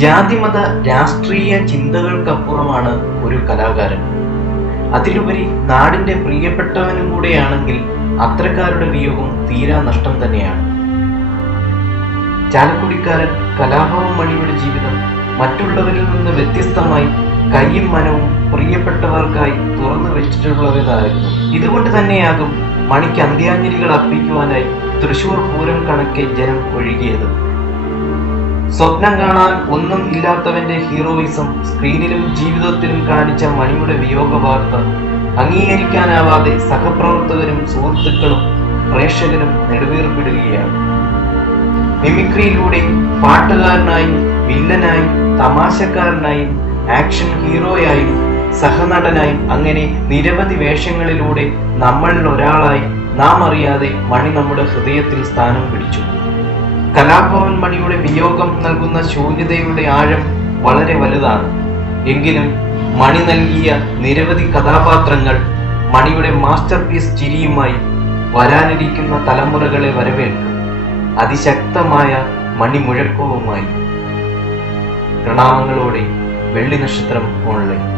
ജാതിമത രാഷ്ട്രീയ ചിന്തകൾക്കപ്പുറമാണ് ഒരു കലാകാരൻ. അതിലുപരി നാടിന്റെ പ്രിയപ്പെട്ടവനും കൂടെയാണെങ്കിൽ അത്തരക്കാരുടെ വിയോഗം തീരാ നഷ്ടം തന്നെയാണ്. ചാലക്കുടിക്കാരൻ കലാഭവൻ മണിയുടെ ജീവിതം മറ്റുള്ളവരിൽ നിന്ന് വ്യത്യസ്തമായി കൈയും മനവും പ്രിയപ്പെട്ടവർക്കായി തുറന്നു വെച്ചിട്ടുള്ളതായിരുന്നു. ഇതുകൊണ്ട് തന്നെയാകും മണിക്ക് അന്ത്യാഞ്ജലികൾ അർപ്പിക്കുവാനായി തൃശൂർ പൂരം കണക്കെ ജനം ഒഴുകിയത്. സ്വപ്നം കാണാൻ ഒന്നും ഇല്ലാത്തവന്റെ ഹീറോയിസം സ്ക്രീനിലും ജീവിതത്തിലും കാണിച്ച മണിയുടെ വിയോഗ വാർത്ത അംഗീകരിക്കാനാവാതെ സഹപ്രവർത്തകരും സുഹൃത്തുക്കളും പ്രേക്ഷകരും നെടുവീർപ്പിടുകയാണ്. മിമിക്രിയിലൂടെ പാട്ടുകാരനായും വില്ലനായും തമാശക്കാരനായും ആക്ഷൻ ഹീറോയായും സഹനടനായും അങ്ങനെ നിരവധി വേഷങ്ങളിലൂടെ നമ്മളിൽ ഒരാളായി നാം അറിയാതെ മണി നമ്മുടെ ഹൃദയത്തിൽ സ്ഥാനം പിടിച്ചു. കലാഭവൻ മണിയുടെ വിയോഗം നൽകുന്ന ശൂന്യതയുടെ ആഴം വളരെ വലുതാണ്. എങ്കിലും മണി നൽകിയ നിരവധി കഥാപാത്രങ്ങൾ മണിയുടെ മാസ്റ്റർ പീസ് ചിരിയുമായി വരാനിരിക്കുന്ന തലമുറകളെ വരവേൽക്കും അതിശക്തമായ മണിമുഴക്കവുമായി. പ്രണാമങ്ങളോടെ വെള്ളി നക്ഷത്രം ഓൺലൈൻ.